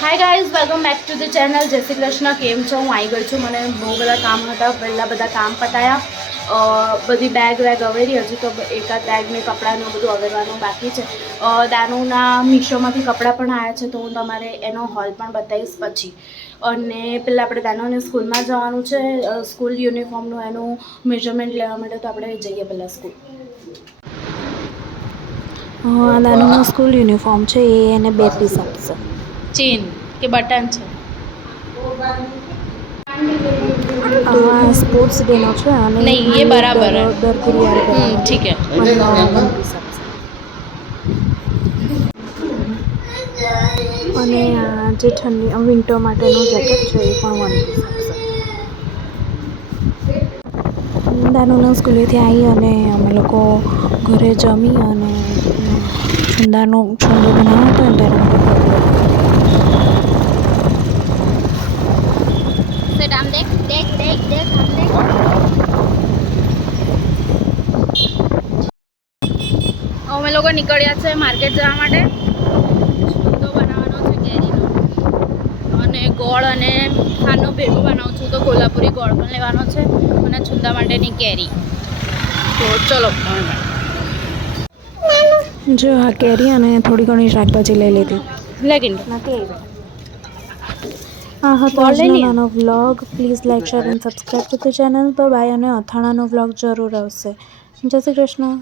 Hi guys, welcome back to the channel. Jai Shri Krishna. કેમ છો? હું આવી ગઈ છું. મને બહુ બધા કામ હતા, પહેલાં બધા કામ પતાયા. બધી બેગ અવેરી. હજુ તો એકાદ બેગને કપડાનું બધું અવેરવાનું બાકી છે. દાનુના મીશોમાંથી કપડાં પણ આવ્યા છે, તો હું તમારે એનો હોલ પણ બતાવીશ પછી. અને પહેલાં આપણે દાનુને સ્કૂલમાં જવાનું છે, સ્કૂલ યુનિફોર્મનું એનું મેઝરમેન્ટ લેવા માટે. તો આપણે જઈએ પહેલાં સ્કૂલ. દાનુનો સ્કૂલ યુનિફોર્મ છે એ એને 2 પીસ આપશે. ચેન કે બટન છે? સ્પોર્ટ્સ ડેનો છે અને નહીં, ये बराबर है. દર ગુરુવારે પહેરવાનો છે. ठीक है. અને 1 પીસ આપશે. અને જે ઠંડી વિન્ટર માટેનું જેકેટ છે એ પણ 1 પીસ આપશે. દાનુના સ્કૂલેથી આવી અને અમે લોકો ઘરે જમી અને છુંદો બનાવ્યો હતો અને તેના માટે અમે લોકો નીકળ્યા છે માર્કેટ જવા માટે. છુંદો બનાવવાનો છે કેરીનો, અને ગોળ અને ખાંડનું ભેગું બનાવું છું. તો કોલ્હાપુરી ગોળ પણ લેવાનો છે અને છુંદા માટેની કેરી. તો ચલો. જો આ કેરી અને થોડી ઘણી શાકભાજી લઈ લીધી. લેગિન નથી આ હતો આજનો નાનો vlog. Please like, share and subscribe two the channel. તો બાય. અને અથાણાનો વ્લોગ જરૂર આવશે. જય શ્રી કૃષ્ણ.